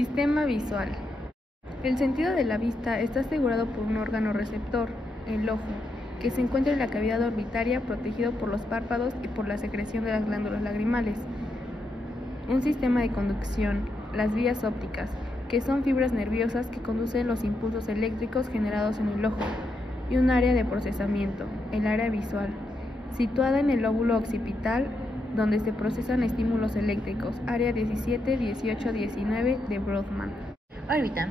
Sistema visual. El sentido de la vista está asegurado por un órgano receptor, el ojo, que se encuentra en la cavidad orbitaria protegido por los párpados y por la secreción de las glándulas lagrimales. Un sistema de conducción, las vías ópticas, que son fibras nerviosas que conducen los impulsos eléctricos generados en el ojo, y un área de procesamiento, el área visual, situada en el lóbulo occipital, donde se procesan estímulos eléctricos, área 17, 18, 19 de Brodmann. Órbita.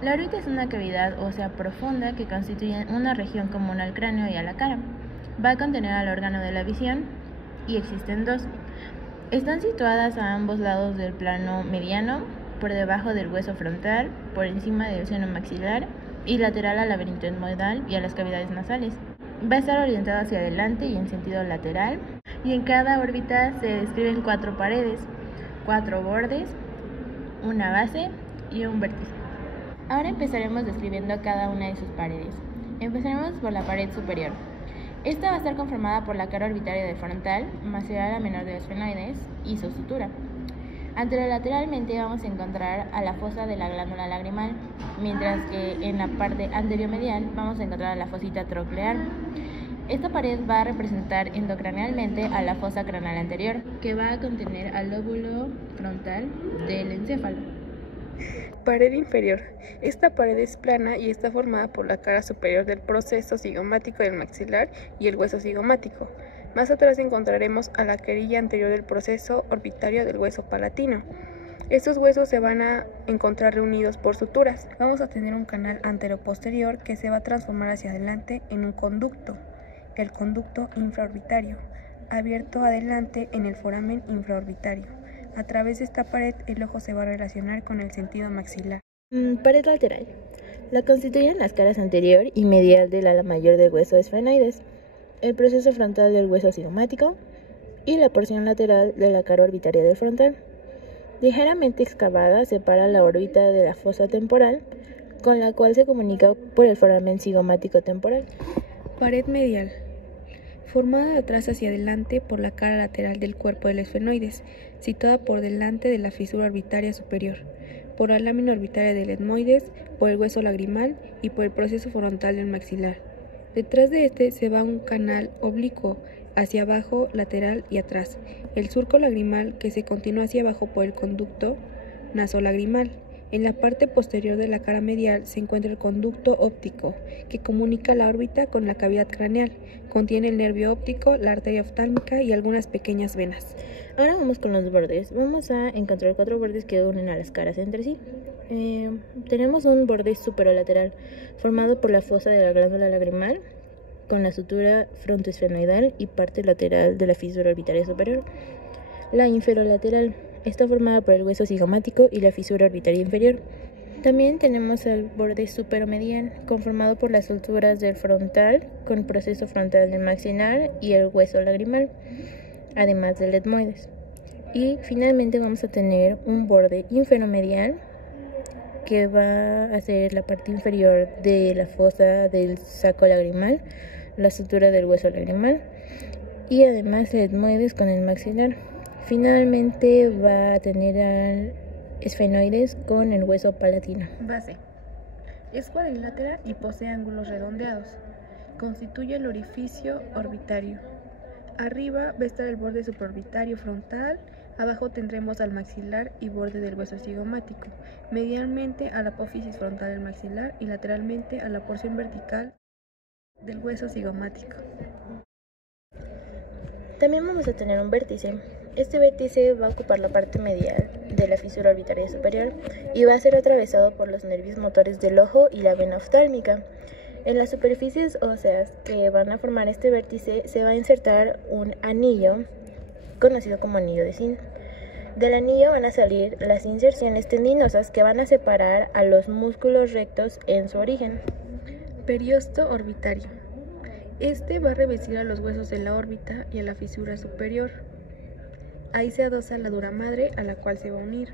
La órbita es una cavidad ósea profunda que constituye una región común al cráneo y a la cara. Va a contener al órgano de la visión y existen dos. Están situadas a ambos lados del plano mediano, por debajo del hueso frontal, por encima del seno maxilar y lateral al laberinto etmoidal y a las cavidades nasales. Va a estar orientada hacia adelante y en sentido lateral, y en cada órbita se describen 4 paredes, 4 bordes, una base y un vértice. Ahora empezaremos describiendo cada una de sus paredes. Empezaremos por la pared superior. Esta va a estar conformada por la cara orbitaria del frontal, más el ala menor de los esfenoides y su sutura. Anterolateralmente vamos a encontrar a la fosa de la glándula lagrimal, mientras que en la parte anterior-medial vamos a encontrar a la fosita troclear. Esta pared va a representar endocranealmente a la fosa craneal anterior, que va a contener al lóbulo frontal del encéfalo. Pared inferior. Esta pared es plana y está formada por la cara superior del proceso cigomático del maxilar y el hueso cigomático. Más atrás encontraremos a la querella anterior del proceso orbitario del hueso palatino. Estos huesos se van a encontrar reunidos por suturas. Vamos a tener un canal anteroposterior que se va a transformar hacia adelante en un conducto, el conducto infraorbitario, abierto adelante en el foramen infraorbitario. A través de esta pared, el ojo se va a relacionar con el sentido maxilar. Pared lateral. La constituyen las caras anterior y medial del ala mayor del hueso esfenoides, el proceso frontal del hueso cigomático y la porción lateral de la cara orbitaria del frontal. Ligeramente excavada, separa la órbita de la fosa temporal, con la cual se comunica por el foramen cigomático temporal. Pared medial. Formada de atrás hacia adelante por la cara lateral del cuerpo del esfenoides, situada por delante de la fisura orbitaria superior, por la lámina orbitaria del etmoides, por el hueso lagrimal y por el proceso frontal del maxilar. Detrás de este se va un canal oblicuo hacia abajo, lateral y atrás, el surco lagrimal que se continúa hacia abajo por el conducto nasolagrimal. En la parte posterior de la cara medial se encuentra el conducto óptico, que comunica la órbita con la cavidad craneal. Contiene el nervio óptico, la arteria oftálmica y algunas pequeñas venas. Ahora vamos con los bordes. Vamos a encontrar 4 bordes que unen a las caras entre sí. Tenemos un borde superolateral, formado por la fosa de la glándula lagrimal, con la sutura frontoesfenoidal y parte lateral de la fisura orbitaria superior. La inferolateral está formada por el hueso cigomático y la fisura orbitaria inferior. También tenemos el borde superomedial, conformado por las suturas del frontal, con el proceso frontal del maxilar y el hueso lagrimal, además del etmoides. Y finalmente vamos a tener un borde inferomedial, que va a ser la parte inferior de la fosa del saco lagrimal, la sutura del hueso lagrimal y además el etmoides con el maxilar. Finalmente va a tener al esfenoides con el hueso palatino. Base. Es cuadrilátera y posee ángulos redondeados. Constituye el orificio orbitario. Arriba va a estar el borde supraorbitario frontal. Abajo tendremos al maxilar y borde del hueso cigomático. Medialmente a la apófisis frontal del maxilar y lateralmente a la porción vertical del hueso cigomático. También vamos a tener un vértice. Este vértice va a ocupar la parte medial de la fisura orbitaria superior y va a ser atravesado por los nervios motores del ojo y la vena oftálmica. En las superficies óseas que van a formar este vértice se va a insertar un anillo, conocido como anillo de zinc. Del anillo van a salir las inserciones tendinosas que van a separar a los músculos rectos en su origen. Periosto orbitario. Este va a revestir a los huesos de la órbita y a la fisura superior. Ahí se adosa la dura madre a la cual se va a unir.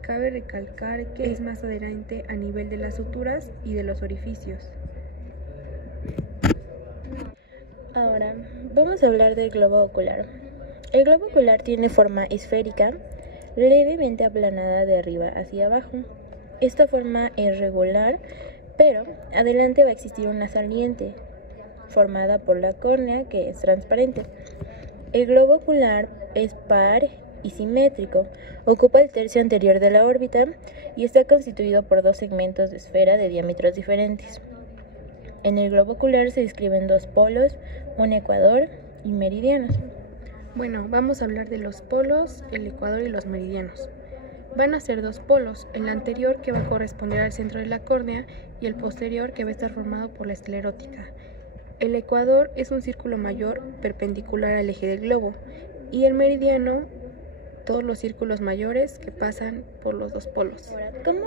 Cabe recalcar que es más adherente a nivel de las suturas y de los orificios. Ahora vamos a hablar del globo ocular. El globo ocular tiene forma esférica. levemente aplanada de arriba hacia abajo. Esta forma es regular, pero adelante va a existir una saliente formada por la córnea, que es transparente. El globo ocular es par y simétrico, ocupa el tercio anterior de la órbita y está constituido por dos segmentos de esfera de diámetros diferentes. En el globo ocular se describen dos polos, un ecuador y meridianos. Bueno, vamos a hablar de los polos, el ecuador y los meridianos. Van a ser dos polos, el anterior que va a corresponder al centro de la córnea y el posterior que va a estar formado por la esclerótica. El ecuador es un círculo mayor perpendicular al eje del globo y el meridiano, todos los círculos mayores que pasan por los dos polos. ¿Cómo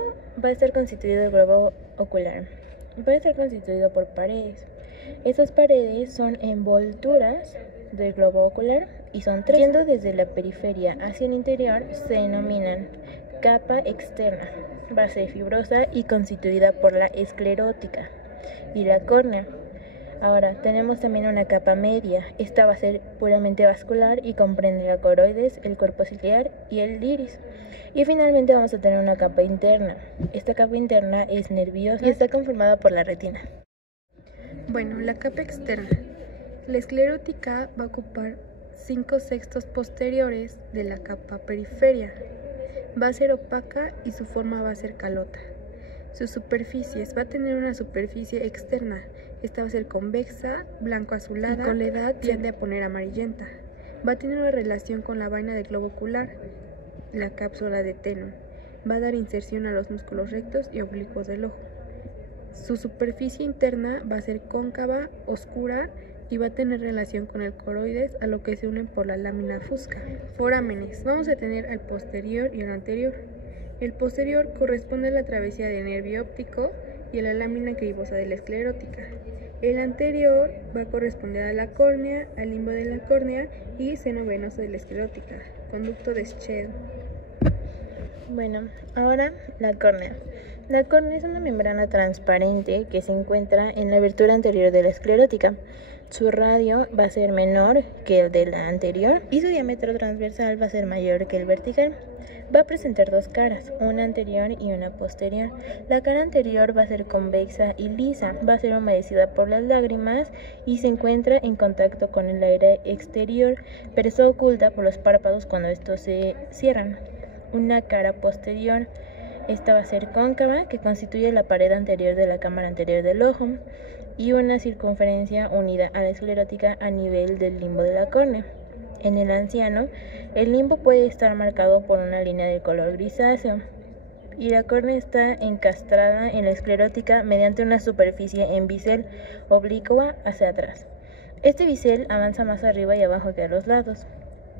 va a estar constituido el globo ocular? Va a estar constituido por paredes. Estas paredes son envolturas del globo ocular y son tres. Yendo desde la periferia hacia el interior se denominan capa externa, base fibrosa y constituida por la esclerótica y la córnea. Ahora tenemos también una capa media. Esta va a ser puramente vascular y comprende la coroides, el cuerpo ciliar y el iris. Y finalmente vamos a tener una capa interna. Esta capa interna es nerviosa y está conformada por la retina. Bueno, la capa externa. La esclerótica va a ocupar 5/6 posteriores de la capa periferia. Va a ser opaca y su forma va a ser calota. Sus superficies, va a tener una superficie externa. Esta va a ser convexa, blanco azulada y con la edad tiende a poner amarillenta. Va a tener una relación con la vaina del globo ocular, la cápsula de Tenon. Va a dar inserción a los músculos rectos y oblicuos del ojo. Su superficie interna va a ser cóncava, oscura y va a tener relación con el coroides, a lo que se unen por la lámina fusca. Forámenes. Vamos a tener al posterior y al anterior. El posterior corresponde a la travesía del nervio óptico y a la lámina cribosa de la esclerótica. El anterior va a corresponder a la córnea, al limbo de la córnea y seno venoso de la esclerótica, conducto de Schell. Bueno, ahora la córnea. La córnea es una membrana transparente que se encuentra en la abertura anterior de la esclerótica. Su radio va a ser menor que el de la anterior y su diámetro transversal va a ser mayor que el vertical. Va a presentar dos caras, una anterior y una posterior. La cara anterior va a ser convexa y lisa, va a ser humedecida por las lágrimas y se encuentra en contacto con el aire exterior, pero está oculta por los párpados cuando estos se cierran. Una cara posterior, esta va a ser cóncava, que constituye la pared anterior de la cámara anterior del ojo, y una circunferencia unida a la esclerótica a nivel del limbo de la córnea. En el anciano, el limbo puede estar marcado por una línea de color grisáceo y la córnea está encastrada en la esclerótica mediante una superficie en bisel oblicua hacia atrás. Este bisel avanza más arriba y abajo que a los lados.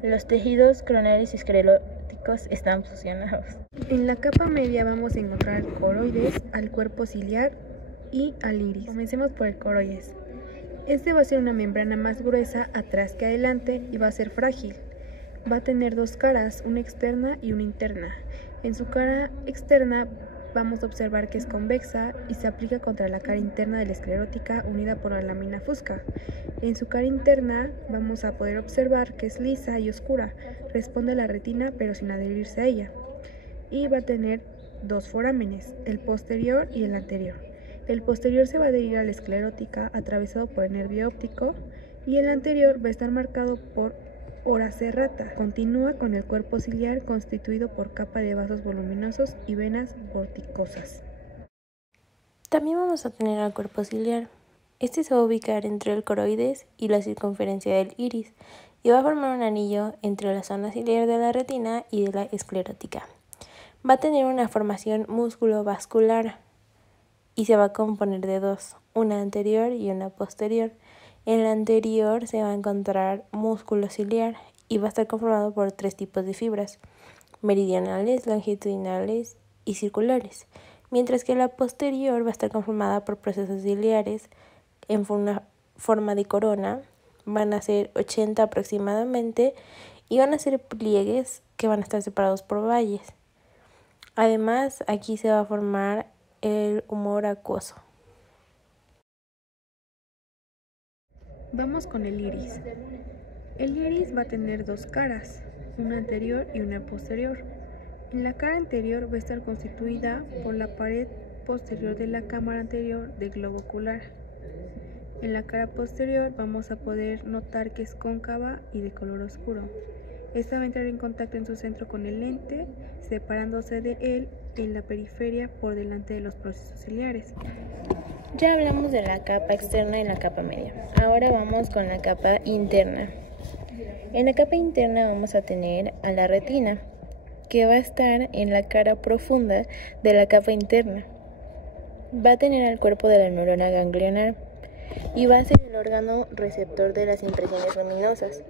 Los tejidos coronares y escleróticos están fusionados. En la capa media vamos a encontrar al coroides, al cuerpo ciliar y al iris. Comencemos por el coroides. Este va a ser una membrana más gruesa atrás que adelante y va a ser frágil. Va a tener dos caras, una externa y una interna. En su cara externa vamos a observar que es convexa y se aplica contra la cara interna de la esclerótica unida por la lámina fusca. En su cara interna vamos a poder observar que es lisa y oscura, responde a la retina pero sin adherirse a ella. Y va a tener dos forámenes, el posterior y el anterior. El posterior se va a adherir a la esclerótica atravesado por el nervio óptico y el anterior va a estar marcado por ora serrata. Continúa con el cuerpo ciliar constituido por capa de vasos voluminosos y venas vorticosas. También vamos a tener al cuerpo ciliar. Este se va a ubicar entre el coroides y la circunferencia del iris y va a formar un anillo entre la zona ciliar de la retina y de la esclerótica. Va a tener una formación músculo-vascular y se va a componer de dos, una anterior y una posterior. En la anterior se va a encontrar músculo ciliar y va a estar conformado por tres tipos de fibras, meridionales, longitudinales y circulares, mientras que la posterior va a estar conformada por procesos ciliares en una forma de corona, van a ser 80 aproximadamente y van a ser pliegues que van a estar separados por valles. Además, aquí se va a formar el humor acuoso. Vamos con el iris. El iris va a tener dos caras, una anterior y una posterior. En la cara anterior va a estar constituida por la pared posterior de la cámara anterior del globo ocular. En la cara posterior vamos a poder notar que es cóncava y de color oscuro. Esta va a entrar en contacto en su centro con el lente, separándose de él en la periferia por delante de los procesos ciliares. Ya hablamos de la capa externa y la capa media. Ahora vamos con la capa interna. En la capa interna vamos a tener a la retina, que va a estar en la cara profunda de la capa interna. Va a tener el cuerpo de la neurona ganglionar y va a ser el órgano receptor de las impresiones luminosas.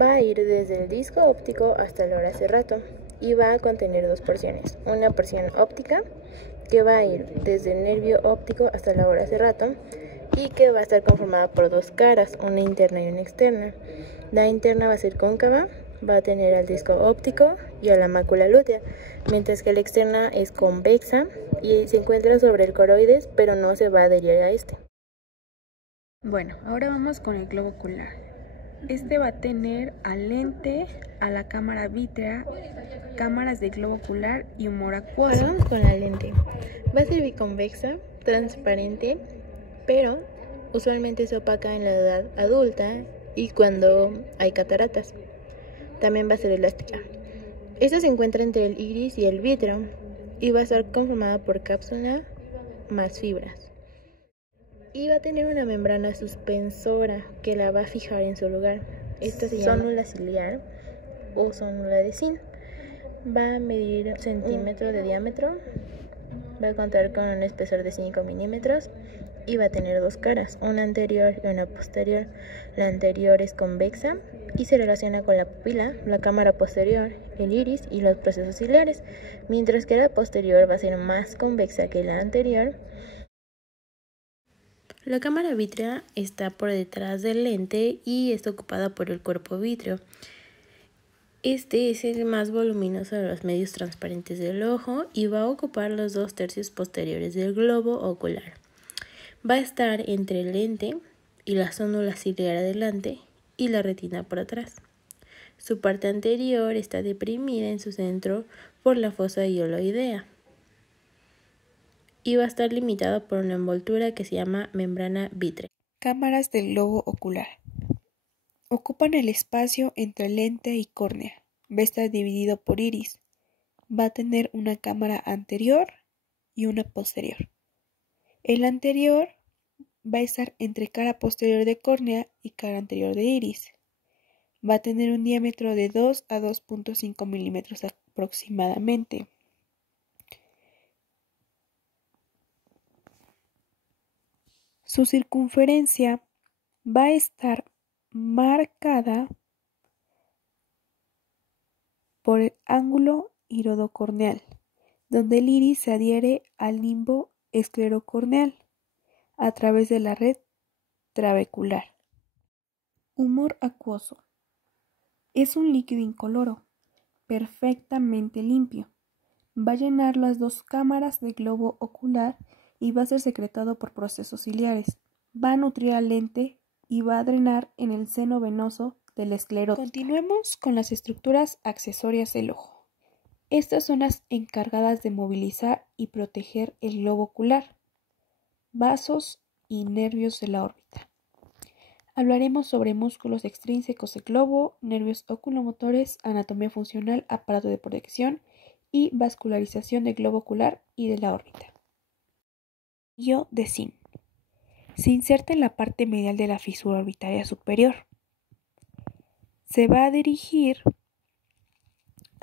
Va a ir desde el disco óptico hasta el hora serrato y va a contener dos porciones. Una porción óptica que va a ir desde el nervio óptico hasta la hora serrato y que va a estar conformada por dos caras, una interna y una externa. La interna va a ser cóncava, va a tener al disco óptico y a la mácula lútea, mientras que la externa es convexa y se encuentra sobre el coroides, pero no se va a adherir a este. Bueno, ahora vamos con el globo ocular. Este va a tener al lente, a la cámara vítrea, cámaras de globo ocular y humor acuoso. Vamos con la lente. Va a ser biconvexa, transparente, pero usualmente se opaca en la edad adulta y cuando hay cataratas. También va a ser elástica. Esta se encuentra entre el iris y el vítreo y va a estar conformada por cápsula más fibras. Y va a tener una membrana suspensora que la va a fijar en su lugar. Esta se llama sonula ciliar o sonula de zinc. Va a medir 1 centímetro de diámetro, va a contar con un espesor de 5 milímetros y va a tener dos caras, una anterior y una posterior. La anterior es convexa y se relaciona con la pupila, la cámara posterior, el iris y los procesos ciliares, mientras que la posterior va a ser más convexa que la anterior. La cámara vítrea está por detrás del lente y está ocupada por el cuerpo vítreo. Este es el más voluminoso de los medios transparentes del ojo y va a ocupar los 2/3 posteriores del globo ocular. Va a estar entre el lente y la sonula ciliar adelante y la retina por atrás. Su parte anterior está deprimida en su centro por la fosa hioloidea y va a estar limitada por una envoltura que se llama membrana vítrea. Cámaras del globo ocular. Ocupan el espacio entre lente y córnea. Va a estar dividido por iris. Va a tener una cámara anterior y una posterior. El anterior va a estar entre cara posterior de córnea y cara anterior de iris. Va a tener un diámetro de 2 a 2.5 milímetros aproximadamente. Su circunferencia va a estar marcada por el ángulo iridocorneal, donde el iris se adhiere al limbo esclerocorneal a través de la red trabecular. Humor acuoso. Es un líquido incoloro, perfectamente limpio. Va a llenar las dos cámaras del globo ocular y va a ser secretado por procesos ciliares. Va a nutrir al lente y va a drenar en el seno venoso del esclerótico. Continuemos con las estructuras accesorias del ojo. Estas son las encargadas de movilizar y proteger el globo ocular, vasos y nervios de la órbita. Hablaremos sobre músculos extrínsecos del globo, nervios oculomotores, anatomía funcional, aparato de protección y vascularización del globo ocular y de la órbita. Anillo de zinc. Se inserta en la parte medial de la fisura orbitaria superior. Se va a dirigir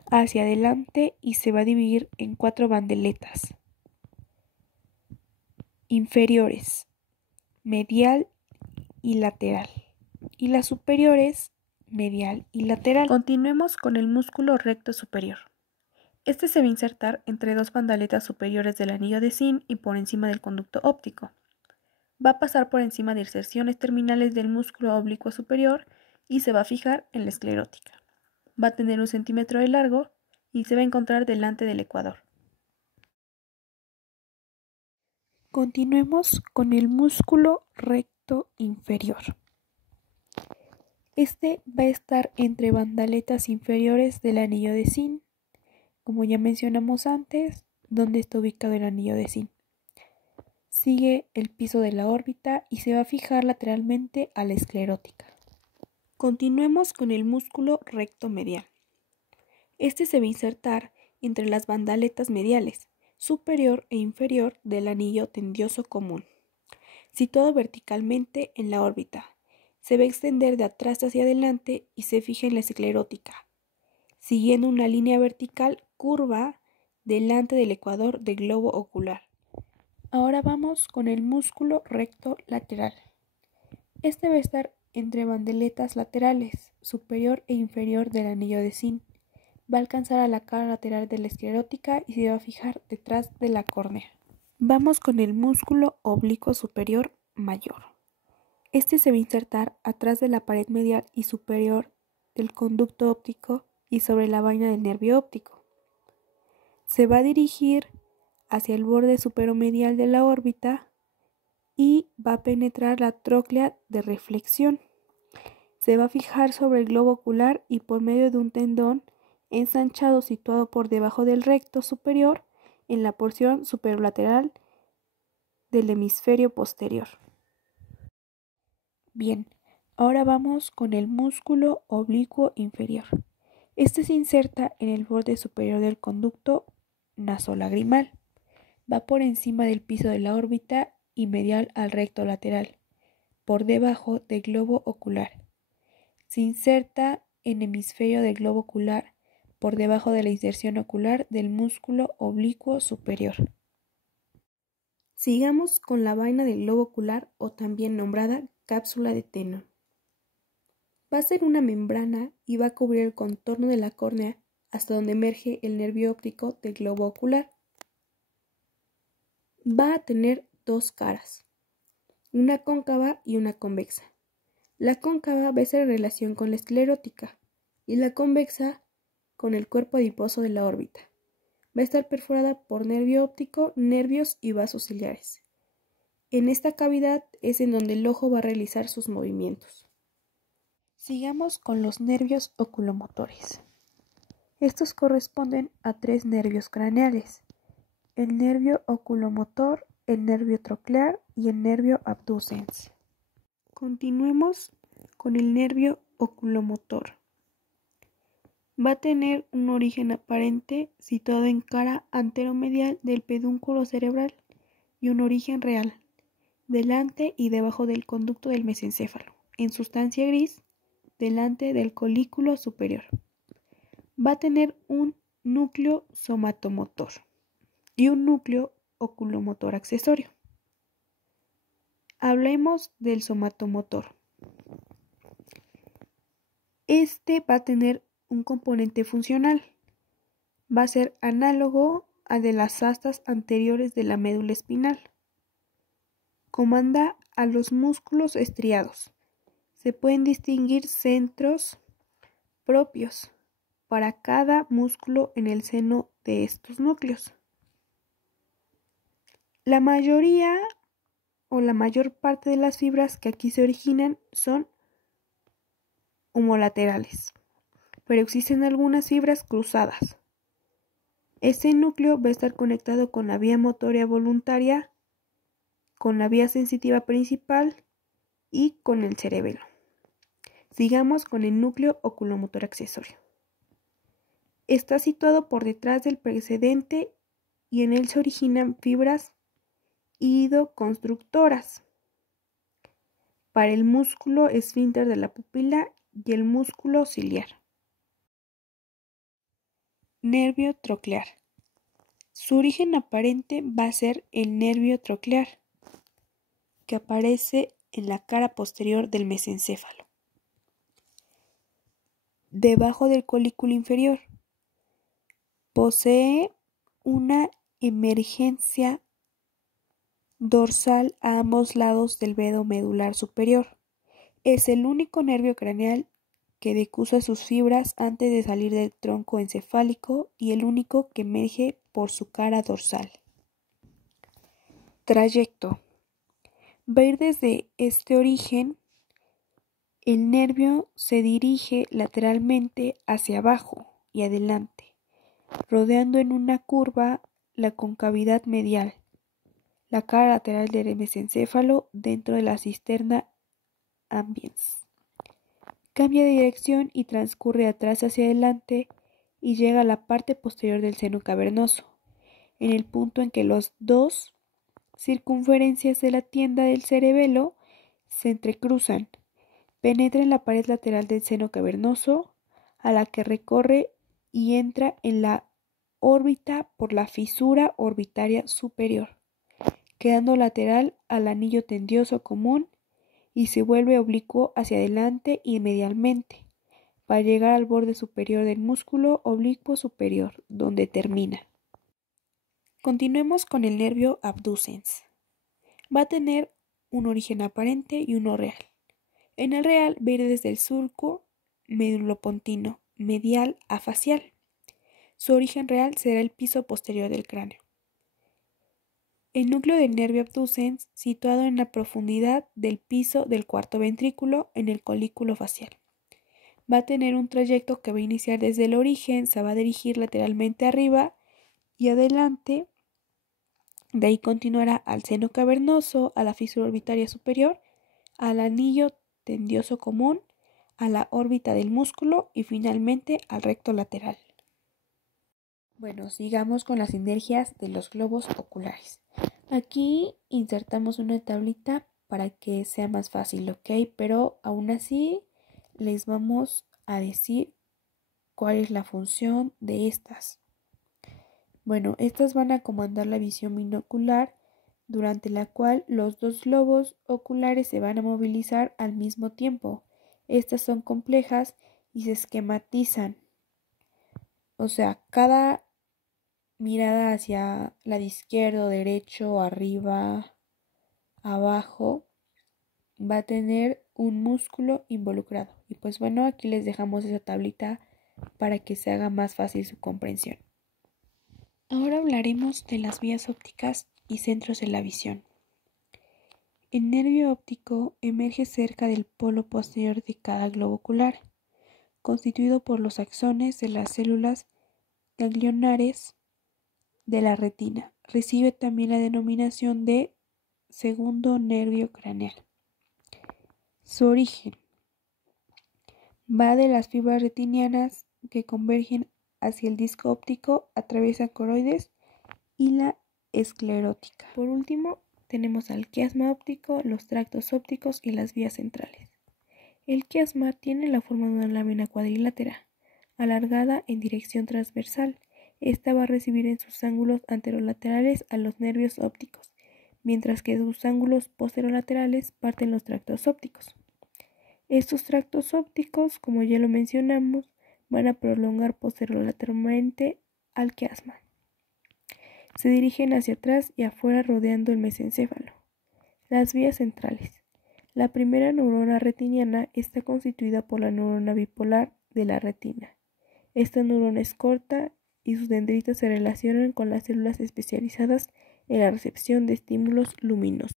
hacia adelante y se va a dividir en 4 bandeletas inferiores, medial y lateral, y las superiores, medial y lateral. Continuemos con el músculo recto superior. Este se va a insertar entre 2 bandeletas superiores del anillo de zinc y por encima del conducto óptico. Va a pasar por encima de inserciones terminales del músculo oblicuo superior y se va a fijar en la esclerótica. Va a tener 1 centímetro de largo y se va a encontrar delante del ecuador. Continuemos con el músculo recto inferior. Este va a estar entre bandaletas inferiores del anillo de zinc, como ya mencionamos antes, donde está ubicado el anillo de zinc. Sigue el piso de la órbita y se va a fijar lateralmente a la esclerótica. Continuemos con el músculo recto medial. Este se va a insertar entre las bandaletas mediales, superior e inferior del anillo tendinoso común, situado verticalmente en la órbita. Se va a extender de atrás hacia adelante y se fija en la esclerótica, siguiendo una línea vertical curva delante del ecuador del globo ocular. Ahora vamos con el músculo recto lateral. Este va a estar entre bandeletas laterales, superior e inferior del anillo de zinc. Va a alcanzar a la cara lateral de la esclerótica y se va a fijar detrás de la córnea. Vamos con el músculo oblicuo superior mayor. Este se va a insertar atrás de la pared medial y superior del conducto óptico y sobre la vaina del nervio óptico. Se va a dirigir hacia el borde superomedial de la órbita y va a penetrar la tróclea de reflexión. Se va a fijar sobre el globo ocular y por medio de un tendón ensanchado situado por debajo del recto superior en la porción superolateral del hemisferio posterior. Bien, ahora vamos con el músculo oblicuo inferior. Este se inserta en el borde superior del conducto nasolagrimal. Va por encima del piso de la órbita y medial al recto lateral, por debajo del globo ocular. Se inserta en hemisferio del globo ocular, por debajo de la inserción ocular del músculo oblicuo superior. Sigamos con la vaina del globo ocular o también nombrada cápsula de Tenon. Va a ser una membrana y va a cubrir el contorno de la córnea hasta donde emerge el nervio óptico del globo ocular. Va a tener dos caras, una cóncava y una convexa. La cóncava va a ser en relación con la esclerótica y la convexa con el cuerpo adiposo de la órbita. Va a estar perforada por nervio óptico, nervios y vasos ciliares. En esta cavidad es en donde el ojo va a realizar sus movimientos. Sigamos con los nervios oculomotores. Estos corresponden a tres nervios craneales: el nervio oculomotor, el nervio troclear y el nervio abducens. Continuemos con el nervio oculomotor. Va a tener un origen aparente situado en cara anteromedial del pedúnculo cerebral y un origen real, delante y debajo del conducto del mesencéfalo, en sustancia gris, delante del colículo superior. Va a tener un núcleo somatomotor y un núcleo oculomotor accesorio. Hablemos del somatomotor. Este va a tener un componente funcional. Va a ser análogo al de las astas anteriores de la médula espinal. Comanda a los músculos estriados. Se pueden distinguir centros propios para cada músculo en el seno de estos núcleos. La mayoría o la mayor parte de las fibras que aquí se originan son homolaterales, pero existen algunas fibras cruzadas. Este núcleo va a estar conectado con la vía motoria voluntaria, con la vía sensitiva principal y con el cerebelo. Sigamos con el núcleo oculomotor accesorio. Está situado por detrás del precedente y en él se originan fibras iridoconstructoras para el músculo esfínter de la pupila y el músculo ciliar. Nervio troclear. Su origen aparente va a ser el nervio troclear, que aparece en la cara posterior del mesencéfalo, debajo del colículo inferior. Posee una emergencia dorsal a ambos lados del vedo medular superior. Es el único nervio craneal que decusa sus fibras antes de salir del tronco encefálico y el único que emerge por su cara dorsal. Trayecto. Va a ir desde este origen. El nervio se dirige lateralmente hacia abajo y adelante, rodeando en una curva la concavidad medial, la cara lateral del mesencéfalo dentro de la cisterna ambiens. Cambia de dirección y transcurre de atrás hacia adelante y llega a la parte posterior del seno cavernoso, en el punto en que los dos circunferencias de la tienda del cerebelo se entrecruzan, penetra en la pared lateral del seno cavernoso, a la que recorre y entra en la órbita por la fisura orbitaria superior, quedando lateral al anillo tendinoso común y se vuelve oblicuo hacia adelante y medialmente, para llegar al borde superior del músculo oblicuo superior, donde termina. Continuemos con el nervio abducens. Va a tener un origen aparente y uno real. En el real va a ir desde el surco medulopontino medial a facial. Su origen real será el piso posterior del cráneo. El núcleo del nervio abducens situado en la profundidad del piso del cuarto ventrículo en el colículo facial. Va a tener un trayecto que va a iniciar desde el origen, se va a dirigir lateralmente arriba y adelante. De ahí continuará al seno cavernoso, a la fisura orbitaria superior, al anillo tendinoso común, a la órbita del músculo y finalmente al recto lateral. Bueno, sigamos con las sinergias de los globos oculares. Aquí insertamos una tablita para que sea más fácil, ¿ok? Pero aún así les vamos a decir cuál es la función de estas. Bueno, estas van a comandar la visión binocular, durante la cual los dos globos oculares se van a movilizar al mismo tiempo. Estas son complejas y se esquematizan. O sea, cada mirada hacia lado izquierdo, derecho, arriba, abajo, va a tener un músculo involucrado. Y pues bueno, aquí les dejamos esa tablita para que se haga más fácil su comprensión. Ahora hablaremos de las vías ópticas y centros de la visión. El nervio óptico emerge cerca del polo posterior de cada globo ocular, constituido por los axones de las células ganglionares de la retina. Recibe también la denominación de segundo nervio craneal. Su origen va de las fibras retinianas que convergen hacia el disco óptico, atraviesan coroides y la esclerótica. Por último, tenemos al quiasma óptico, los tractos ópticos y las vías centrales. El quiasma tiene la forma de una lámina cuadrilátera, alargada en dirección transversal. Esta va a recibir en sus ángulos anterolaterales a los nervios ópticos, mientras que de sus ángulos posterolaterales parten los tractos ópticos. Estos tractos ópticos, como ya lo mencionamos, van a prolongar posterolateralmente al quiasma. Se dirigen hacia atrás y afuera rodeando el mesencéfalo. Las vías centrales. La primera neurona retiniana está constituida por la neurona bipolar de la retina. Esta neurona es corta y sus dendritos se relacionan con las células especializadas en la recepción de estímulos luminosos.